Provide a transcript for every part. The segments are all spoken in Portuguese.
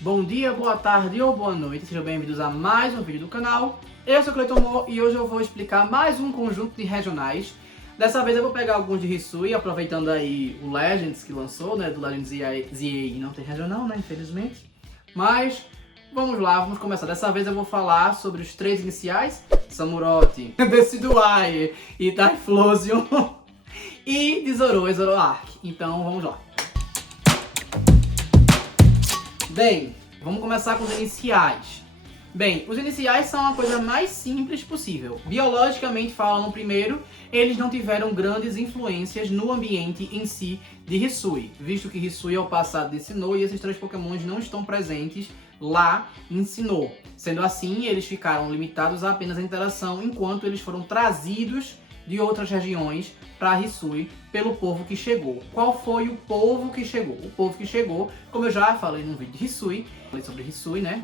Bom dia, boa tarde ou boa noite, sejam bem-vindos a mais um vídeo do canal. Eu sou o Cleiton Mo e hoje eu vou explicar mais um conjunto de regionais. Dessa vez eu vou pegar alguns de Hisui, aproveitando aí o Legends que lançou, né, do Legends ZA, não tem regional, né, infelizmente. Mas vamos lá, vamos começar. Dessa vez eu vou falar sobre os três iniciais, Samurott, Decidueye e Typhlosion e de Zoroark. Então vamos lá. Bem, vamos começar com os iniciais. Bem, os iniciais são a coisa mais simples possível. Biologicamente falando, primeiro, eles não tiveram grandes influências no ambiente em si de Hisui, visto que Hisui ao passado de Sinnoh e esses três pokémons não estão presentes lá em Sinnoh. Sendo assim, eles ficaram limitados a apenas a interação enquanto eles foram trazidos de outras regiões para Hisui pelo povo que chegou. Qual foi o povo que chegou? O povo que chegou, como eu já falei num vídeo de Hisui, falei sobre Hisui, né?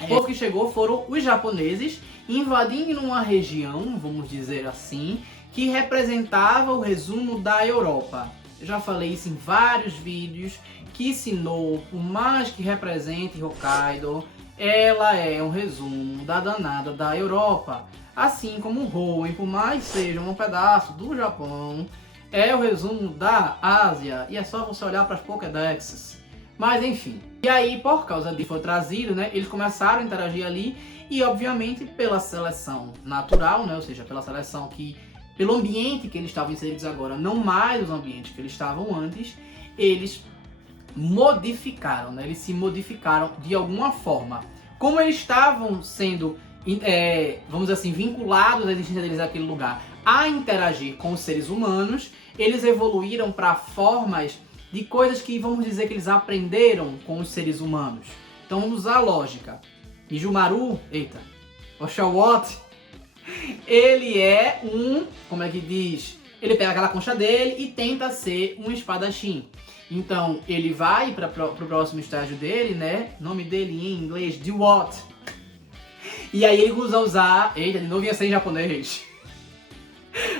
O povo que chegou foram os japoneses invadindo uma região, vamos dizer assim, que representava o resumo da Europa. Eu já falei isso em vários vídeos, que Sinnoh, por mais que represente Hokkaido, ela é um resumo da danada da Europa. Assim como Hoenn, por mais seja um pedaço do Japão, é o resumo da Ásia. E é só você olhar para as Pokédexes. Mas enfim. E aí, por causa disso, foi trazido, né? Eles começaram a interagir ali. E obviamente pela seleção natural, né? Ou seja, pela seleção que... pelo ambiente que eles estavam inseridos agora, não mais os ambientes que eles estavam antes, eles modificaram, né? Eles se modificaram de alguma forma. Como eles estavam sendo... vamos dizer assim, vinculados à existência deles naquele lugar a interagir com os seres humanos, eles evoluíram para formas de coisas que vamos dizer que eles aprenderam com os seres humanos. Então vamos usar a lógica. Oshawott, ele é um, como é que diz? Ele pega aquela concha dele e tenta ser um espadachim. Então ele vai para o próximo estágio dele, né? O nome dele em inglês, Dewott. E aí ele usa usar... Eita, de novo ia ser em japonês.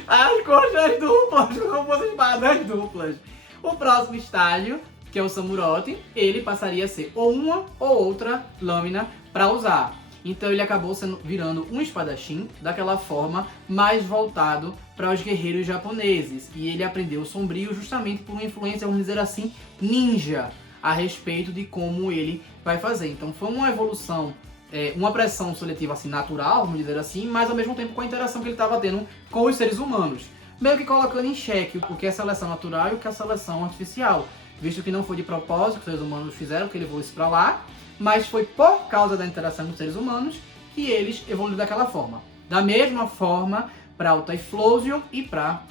As conchas duplas, como as espadas duplas. O próximo estágio, que é o Samurott, ele passaria a ser ou uma ou outra lâmina para usar. Então ele acabou virando um espadachim, daquela forma, mais voltado para os guerreiros japoneses. E ele aprendeu o sombrio justamente por uma influência, vamos dizer assim, ninja, a respeito de como ele vai fazer. Então foi uma evolução... uma pressão seletiva assim, natural, vamos dizer assim, mas ao mesmo tempo com a interação que ele estava tendo com os seres humanos. Meio que colocando em xeque o que é seleção natural e o que é seleção artificial, visto que não foi de propósito que os seres humanos fizeram que ele evoluísse para lá, mas foi por causa da interação com os seres humanos que eles evoluíram daquela forma. Da mesma forma para o Typhlosion e para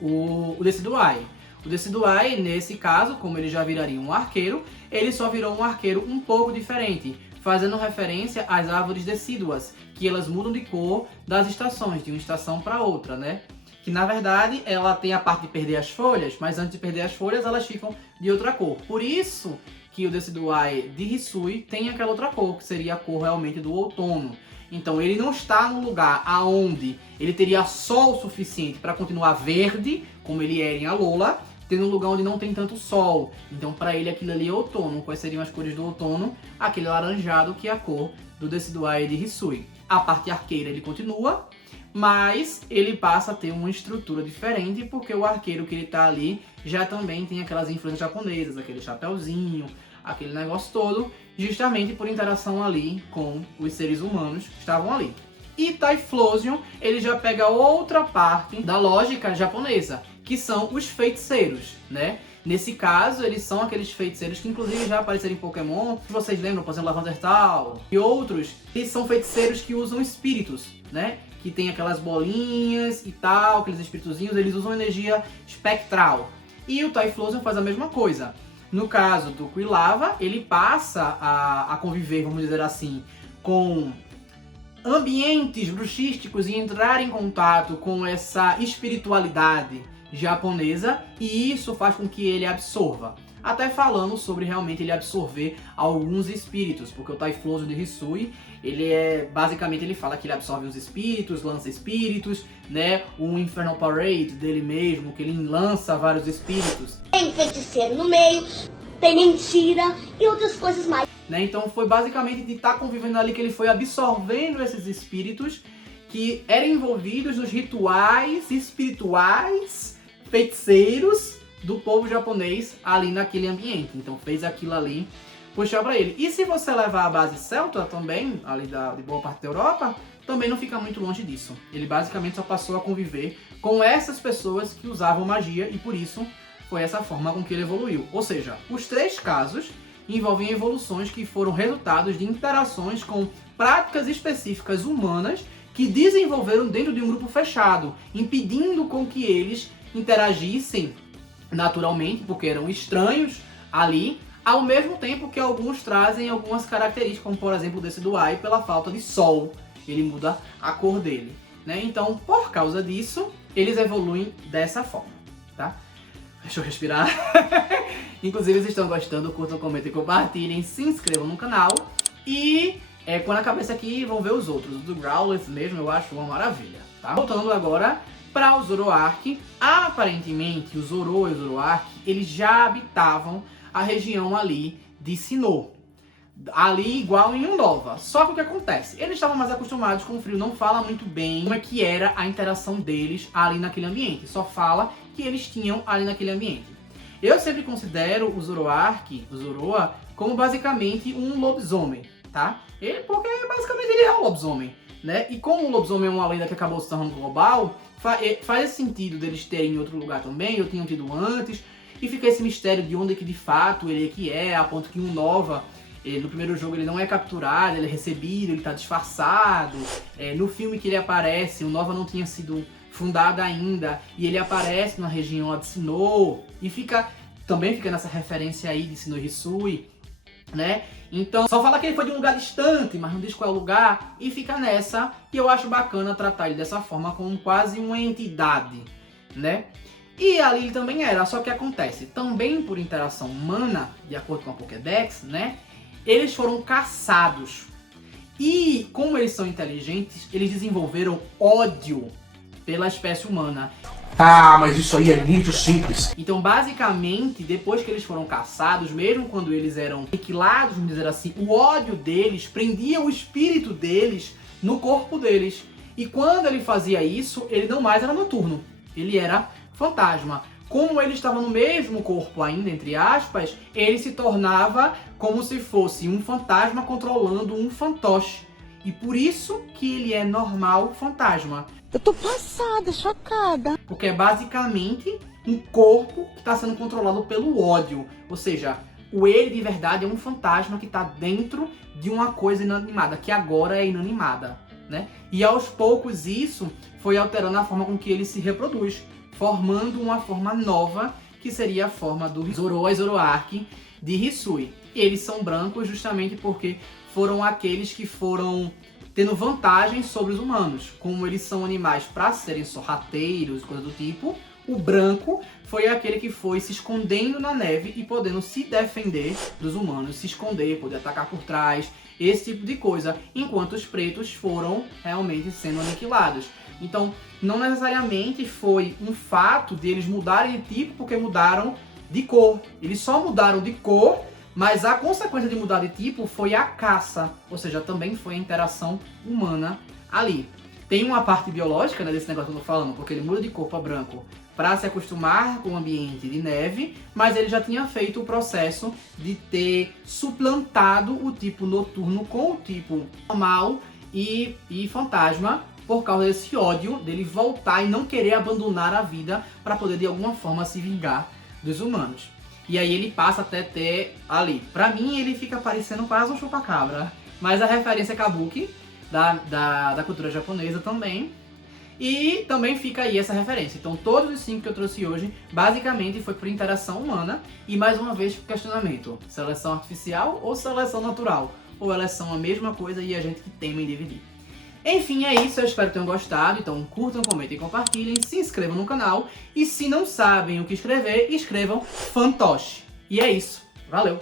o Decidueye. O Decidueye, nesse caso, como ele já viraria um arqueiro, ele só virou um arqueiro um pouco diferente, fazendo referência às árvores decíduas, que elas mudam de cor das estações, de uma estação para outra, né? Que na verdade ela tem a parte de perder as folhas, mas antes de perder as folhas elas ficam de outra cor. Por isso que o Decidueye de Hisui tem aquela outra cor, que seria a cor realmente do outono. Então ele não está no lugar aonde ele teria sol suficiente para continuar verde, como ele era em Alola, tendo um lugar onde não tem tanto sol. Então para ele aquilo ali é outono. Quais seriam as cores do outono? Aquele laranjado que é a cor do Decidueye de Hisui. A parte arqueira ele continua, mas ele passa a ter uma estrutura diferente, porque o arqueiro que ele tá ali já também tem aquelas influências japonesas, aquele chapéuzinho, aquele negócio todo, justamente por interação ali com os seres humanos que estavam ali. E Typhlosion, ele já pega outra parte da lógica japonesa, que são os feiticeiros, né? Nesse caso, eles são aqueles feiticeiros que inclusive já apareceram em Pokémon. Se vocês lembram, por exemplo, Lavandertal e outros, eles são feiticeiros que usam espíritos, né? Que tem aquelas bolinhas e tal, aqueles espíritozinhos, eles usam energia espectral. E o Typhlosion faz a mesma coisa. No caso do Quilava, ele passa a conviver, vamos dizer assim, com ambientes bruxísticos e entrar em contato com essa espiritualidade japonesa, e isso faz com que ele absorva. Até falando sobre realmente ele absorver alguns espíritos, porque o Typhlosion de Hisui, basicamente ele fala que ele absorve os espíritos, lança espíritos, né? O Infernal Parade dele mesmo, que ele lança vários espíritos. Tem feiticeiro no meio. tem mentira e outras coisas mais. Né? Então foi basicamente de estar convivendo ali que ele foi absorvendo esses espíritos que eram envolvidos nos rituais espirituais, feiticeiros do povo japonês ali naquele ambiente. Então fez aquilo ali puxar para ele. E se você levar a base celta também, ali de boa parte da Europa, também não fica muito longe disso. Ele basicamente só passou a conviver com essas pessoas que usavam magia e por isso foi essa forma com que ele evoluiu. Ou seja, os 3 casos envolvem evoluções que foram resultados de interações com práticas específicas humanas que desenvolveram dentro de um grupo fechado, impedindo com que eles interagissem naturalmente, porque eram estranhos ali, ao mesmo tempo que alguns trazem algumas características, como por exemplo desse do Ai, pela falta de sol, ele muda a cor dele, né? Então, por causa disso, eles evoluem dessa forma, tá? Deixa eu respirar. Inclusive, se estão gostando, curtam, comentem, compartilhem, se inscrevam no canal. E quando acabar esse aqui, vão ver os outros. O do Growlithe mesmo, eu acho uma maravilha, tá? Voltando agora para o Zoroark. Aparentemente, o Zoro e o Zoroark, eles já habitavam a região ali de Sinnoh. Ali igual em Unova. Só que o que acontece? Eles estavam mais acostumados com o frio, não fala muito bem como é que era a interação deles ali naquele ambiente. Só fala que eles tinham ali naquele ambiente. Eu sempre considero o Zoroark, o Zoroa, como basicamente um lobisomem, tá? Porque basicamente ele é um lobisomem, né? E como o lobisomem é uma lenda que acabou se tornando global, faz sentido deles terem em outro lugar também, eu tinha tido antes, e fica esse mistério de onde é que de fato ele é, a ponto que um Nova, no primeiro jogo ele não é capturado, ele é recebido, ele tá disfarçado. No filme que ele aparece, o Nova não tinha sido fundado ainda, e ele aparece na região de Sinnoh, e também fica nessa referência aí de Sinnoh Hisui, né? Então, só fala que ele foi de um lugar distante, mas não diz qual é o lugar, e fica nessa, e eu acho bacana tratar ele dessa forma, como quase uma entidade, né? E ali ele também era, só que acontece, também por interação humana, de acordo com a Pokédex, né? Eles foram caçados. E como eles são inteligentes, eles desenvolveram ódio pela espécie humana. Ah, mas isso aí é muito simples. Então, basicamente, depois que eles foram caçados, mesmo quando eles eram aniquilados, vamos dizer assim, o ódio deles prendia o espírito deles no corpo deles. E quando ele fazia isso, ele não mais era noturno, ele era fantasma. Como ele estava no mesmo corpo ainda, entre aspas, ele se tornava como se fosse um fantasma controlando um fantoche. E por isso que ele é normal fantasma. Eu tô passada, chocada. Porque é basicamente um corpo que está sendo controlado pelo ódio. Ou seja, o ele de verdade é um fantasma que está dentro de uma coisa inanimada, que agora é inanimada, né? E aos poucos isso foi alterando a forma com que ele se reproduz, formando uma forma nova, que seria a forma do Zoroa e Zoroark de Hisui. Eles são brancos justamente porque foram aqueles que foram tendo vantagem sobre os humanos. Como eles são animais para serem sorrateiros, coisa do tipo, o branco foi aquele que foi se escondendo na neve e podendo se defender dos humanos, se esconder, poder atacar por trás, esse tipo de coisa, enquanto os pretos foram realmente sendo aniquilados. Então, não necessariamente foi um fato de eles mudarem de tipo porque mudaram de cor. Eles só mudaram de cor, mas a consequência de mudar de tipo foi a caça, ou seja, também foi a interação humana ali. Tem uma parte biológica, né, desse negócio que eu tô falando, porque ele muda de cor para branco para se acostumar com o ambiente de neve, mas ele já tinha feito o processo de ter suplantado o tipo noturno com o tipo normal e fantasma, por causa desse ódio dele voltar e não querer abandonar a vida para poder de alguma forma se vingar dos humanos. E aí ele passa até ter ali. Pra mim ele fica parecendo quase um chupacabra, mas a referência é Kabuki, da cultura japonesa também. E também fica aí essa referência. Então todos os 5 que eu trouxe hoje, basicamente foi por interação humana. E mais uma vez, questionamento: seleção artificial ou seleção natural? Ou elas são a mesma coisa e a gente que teme em dividir? Enfim, é isso, eu espero que tenham gostado. Então curtam, comentem, compartilhem, se inscrevam no canal. E se não sabem o que escrever, escrevam fantoche. E é isso, valeu!